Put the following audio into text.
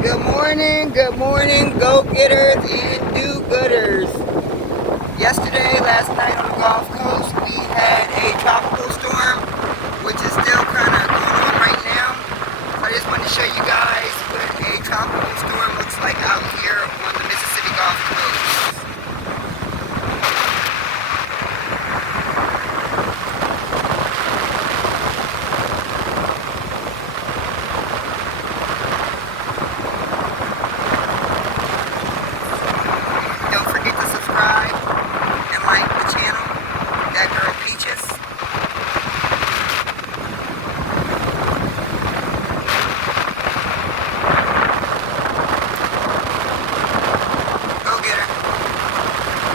Good morning, go-getters and do-gooders. Last night on the Gulf Coast, we had a tropical storm